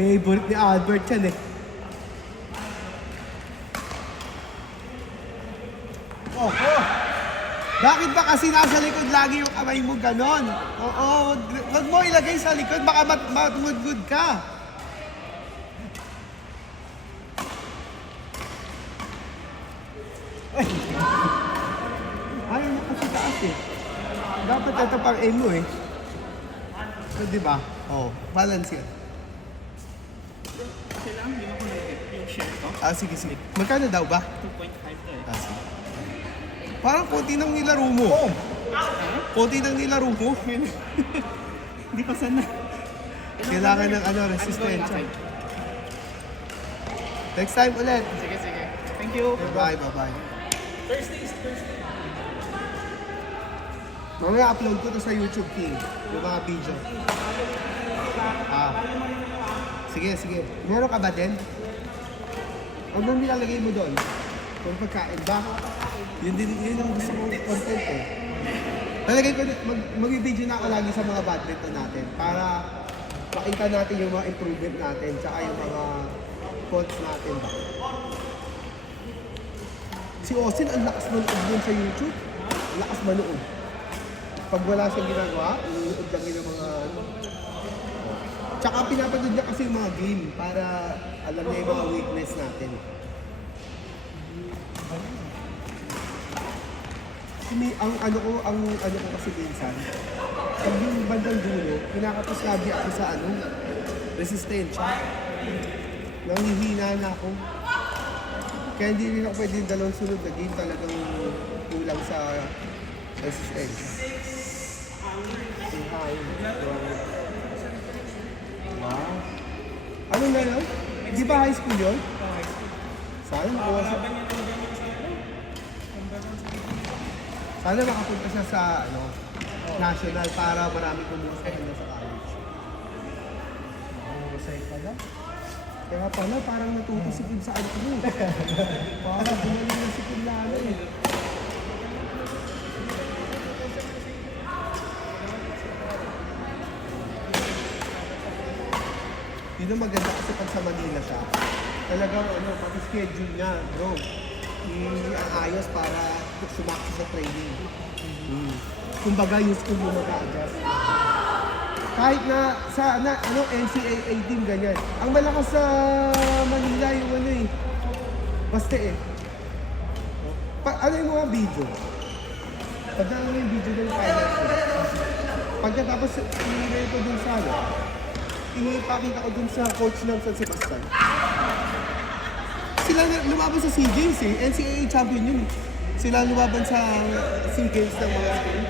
Favorite ni Albert yan eh. Oh. Bakit ba kasi nasa likod lagi yung kamay mo ganon? Oo, wag mo ilagay sa likod, baka matungod ka. Ay. Ayaw mo kasi taas eh. Dapat ito pang aim mo eh. So, di ba? Oo, balance yan. Kasi lang, hindi mo ko nag-get yung share ko. Sige, sige. Magkano daw ba? 2.5 to eh. Sige. Parang konti nang nilaro mo. Oh. Konti nang nilaro mo. Hindi ko sana. Kailangan ng resistensya. Next time ulit. Sige, sige. Thank you. Bye, bye. Thursday. Mamaya upload ko to sa YouTube King. Yung mga video. Sige. Meron ka ba din? Ano nang nilalagay mo doon? Kung pagkain ba? Yun ang gusto kong content eh. Talagay ko, mag-video na ako lagi sa mga badminton natin para makita natin yung mga improvement natin tsaka yung mga faults natin ba. Si Austin, ang lakas manood dun sa YouTube. Ang lakas manood. Pag wala siyang ginagawa, inunood lang yun ng mga Tsaka pinapanood niya kasi yung mga game para alam niya yung mga weakness natin. Ang ano ko kasi minsan, pag yung bandang dulo, pinakapos lagi ako sa resistensya. Nanghihina na ako. Kaya hindi rin ako pwede yung dalawang sunod na game talagang kulang sa resistensya. Wow. Ano na yun? Di ba high school yun? Sana makuha sa... Sana makapunta siya sa national para marami kumuha sa kanya sa college. Mahusay pala. Kaya pala parang natuto si Kim sa ano. Parang gumaling na si Kim lalo eh. Yun ang maganda kasi pag sa Manila siya. Talagang pati schedule niya, bro. Ayos para sumakto sa training. Kumbaga yung school mo mag-a-adjust. Kahit na sa NCAA team ganyan. Ang malakas sa Manila yung basta eh. Ano yung mga video? Pagdaan mo yung video ng finals mo. Pagkatapos i-email ko dun sa ipakita ko dun sa coach ng San Sebastian. Sila lumaban sa SEA Games eh. NCAA champion yun. Sila lumaban sa SEA Games ng mga school.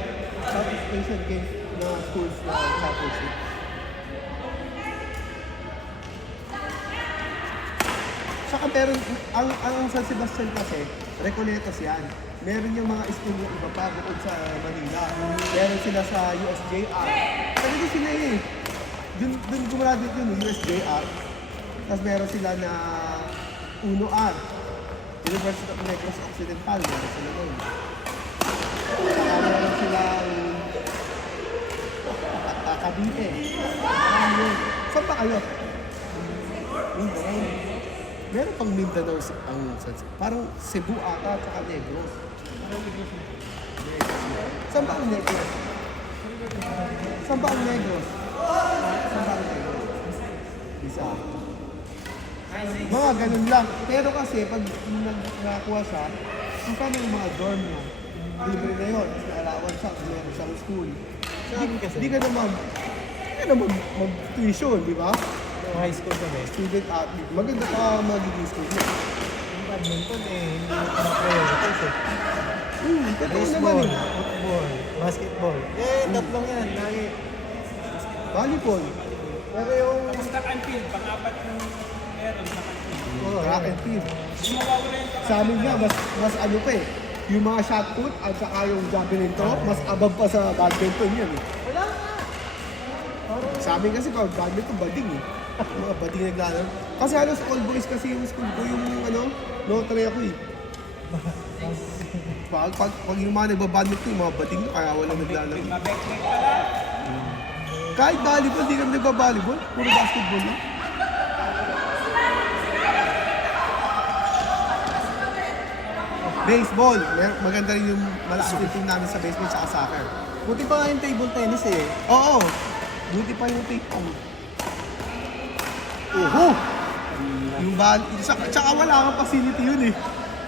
Southeast Asian Games na schools na championship. Saka meron, ang San Sebastian kasi, Recoletos yan. Meron yung mga school na iba pa bukod sa Manila. Meron sila sa USJR. Talaga sila eh. Dun gumraduate yun, USJR. Tapos meron sila na UNO-R. University of Negros Occidental. Meron sila doon. Saka meron sila Cavite. Saan pa kayo? Mindanao. Meron pang Mindanao ang parang Cebu ata at saka Negros. Saan ba ang Negros? Saan ba ang Negros? Isa. Mga ganun lang. Pero kasi pag nakakuha siya, ang paano yung mga dorm mo? Libre na yun. Mas naalawan siya kung meron siyang school. Hindi ka naman mag-tuition, di ba? High school kami. Student athlete. Maganda ka magiging student. Yung badminton hindi mo priorities eh. Totoo Baseball, naman eh. football, basketball. Tatlong yan. Lagi. Volleyball. Pero yung Track and field, pang-apat yung meron sa kanila. track and field. Hindi mawawala yung Sa amin nga, mas ano pa eh. Yung mga shot put at saka yung javelin throw, mas above pa sa badminton yan eh. Wala nga. Sa amin kasi pag badminton, bading eh. Mga bading naglalaro. Kasi halos all boys kasi yung school ko, yung no-try ako eh. Pag yung mga nagbabadminton, yung mga bading na, kaya walang naglalaro. mabek-bek pala. Kahit volleyball, di kami nagbabalibol. Puro basketball lang. Baseball. Maganda rin yung malakas yung team namin sa baseball at soccer. Buti pa nga yung table tennis eh. Oo. Buti pa yung ping pong. Yung tsaka wala kang facility yun eh.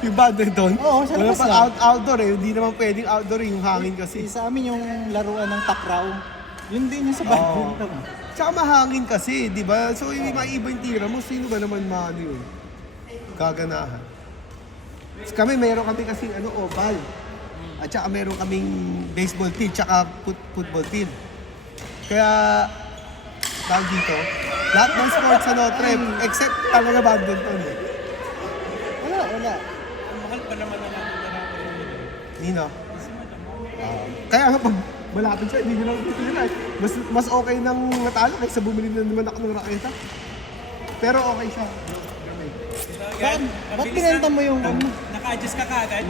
Yung badminton. Oo, sa wala labas pa lang. outdoor eh. Hindi naman pwedeng outdoor eh. Yung hangin kasi. Sa amin yung laruan ng takraw. Yun din yung sa badminton. Tsaka mahangin kasi, di ba? So, yung maiiba yung tira mo, sino ba naman maano yun? Gaganahan. Kami, meron kami kasing oval. At saka meron kaming baseball team, tsaka football team. Kaya, tawag dito, lahat ng sports sa Notre, except talaga badminton eh. Wala. Ang mahal pa naman na natin na natin. Nino? Kaya nga pag malapit siya, hindi nyo lang pipilitan. Mas okay nang natalo kaysa bumili na naman ako ng raketa. Pero okay siya. Ba't binenta mo yung Naka-adjust ka kaagad?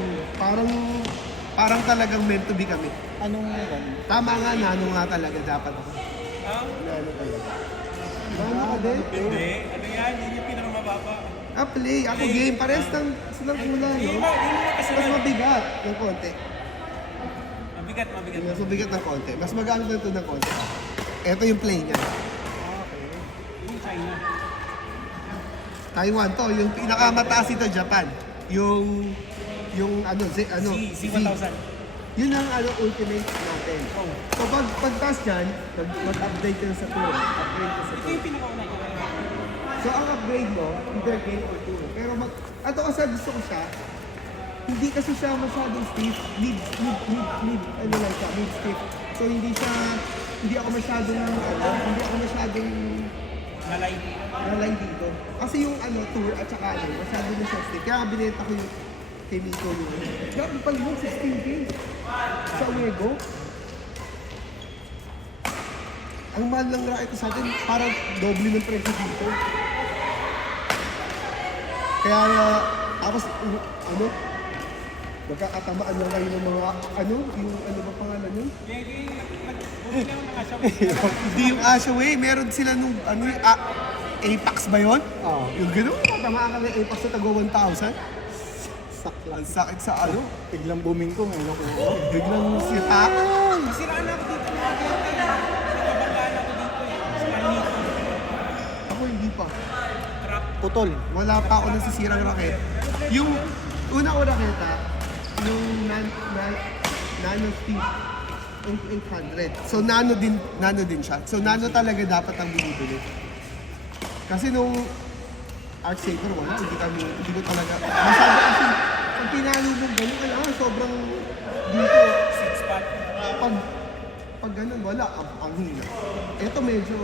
Parang talagang meant to be kami. anong Tama nga, nano nga talaga dapat ako. Ah, Nano talaga. Nano ka din? hindi. Ano yan? Yun yung pinakamababa. Play. Ako game. Parehas silang kulay, Hindi no? mo kasi Mas mabigat ng konti. mabigat. Mas mabigat ng konti. Mas magaan na ito ng konti. Ito yung play niya. Yung China. Taiwan to. Yung pinakamataas ito, Japan. Yung C1000. Yun ang ultimate natin. So pagtaas dyan, mag-update ka sa tour. Upgrade ka sa Ito tour. yung pinakauna ko. So ang upgrade mo, either game or tour. Pero ato kasi gusto ko siya, hindi kasi siya masyadong stiff, mid stiff. So hindi ako masyadong Malay. nalay dito. Kasi yung tour at saka masyado na siya stiff. Kaya binenta ko yung kay Miko yun. Grabe pala yun, 16K. Sa Uego. Ang mahal ng racket sa atin, parang doble ng presyo dito. Kaya, tapos, magkakatamaan lang kayo ng mga, yung ba pangalan yun? Bumili ako ng asya. Hindi yung Ashaway, meron sila nung, Apex ba yun? Oo. Yung gano'n, tamaan ka ng Apex sa tago 1,000. Ang sakit sa biglang booming ko ngayon ko. biglang sita. Siraan ako dito. Nagkabanggaan ako dito. Sa Anito. Ako hindi pa. Putol. Wala pa ako nasisirang raket. Yung una ko raketa, yung Nano Steve 800. So nano din siya. So nano talaga dapat ang binibili. Kasi nung Arc Saver wala, hindi ko talaga masyado kasi ang pinalo mong ganun, kailangan sobrang dito. 6-pack. Pag ganun, wala, ang hina. Ito medyo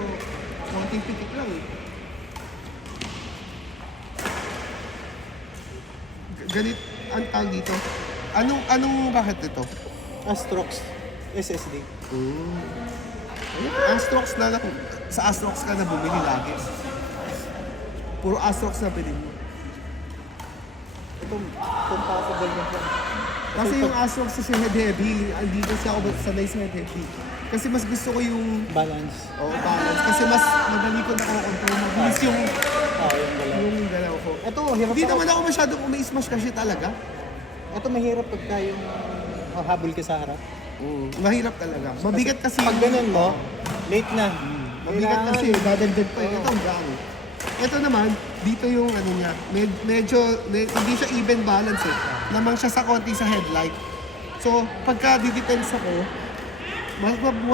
konting pitik lang eh. Ganit, ang tawag dito. Anong racket ito? Astrox SSD. Ayun, Astrox sa Astrox ka na bumili lagi. Puro Astrox na bilhin mo. Ito, compatible na siya. Kasi yung Astrox sa head heavy, hindi kasi ako sanay sa head heavy. Kasi mas gusto ko yung Balance. balance. Kasi mas madali ko na-control. Mabilis yung Yung galaw. galaw ko. Ito, hirap Hindi ako. naman ako masyadong umi-smash kasi talaga. Ito mahirap pagka yung habol ka sa harap. Mahirap talaga. Mabigat kasi. Pag ganun mo, late na. Mabigat kasi. Dadagdag pa. Ito ang gang. Ito naman, dito yung niya. Hindi siya even balance eh. Lamang siya sa konti sa headlight. So, pagka didepense ako,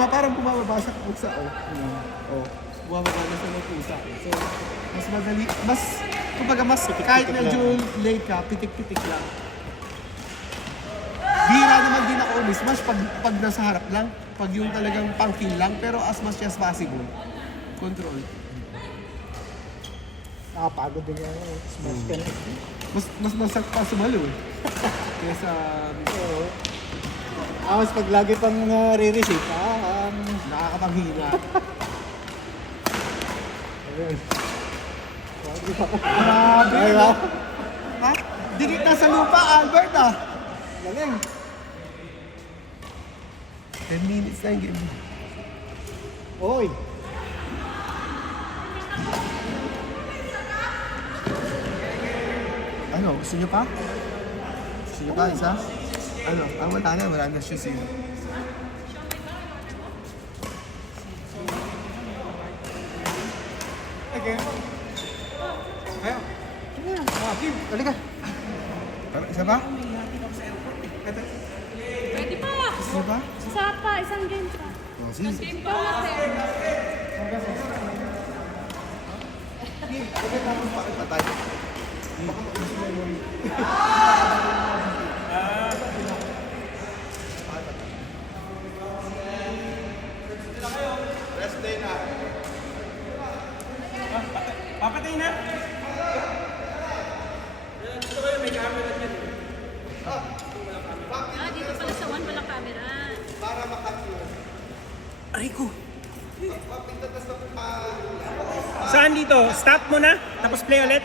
parang bumababa siya pusa. Bumababa na siya ng pusa. So, mas madali, kumbaga kahit medyo late ka, pitik-pitik lang. Bihira naman din ako umismash pag nasa harap lang. Pag yung talagang pang-kill lang, pero as much as possible, control. Nakapagod din yan. Smash ka na. Mas masak pa sumalo eh. Kesa Oo. Tapos pag lagi pang re-receive, nakakapanghina. ayun. Grabe, Ay, no? wow. Ha? Dikit na sa lupa, Albert ah. Galing. 10 minutes na yung game. Oy. Gusto nyo pa? Gusto Sige pa, isa? Ano? Ang wala na, wala na shoes eh. Okay. Kaya. Kim. Halika. Isa pa? Pwede pa. Isa pa? Isa pa, isang game pa. Oh, sige. Game pa natin. Patay. Rest day na. Papatay na. Ah, dito pala sa one, walang camera. Para makapure. Aray ko. Saan dito? Stop mo na, tapos play ulit.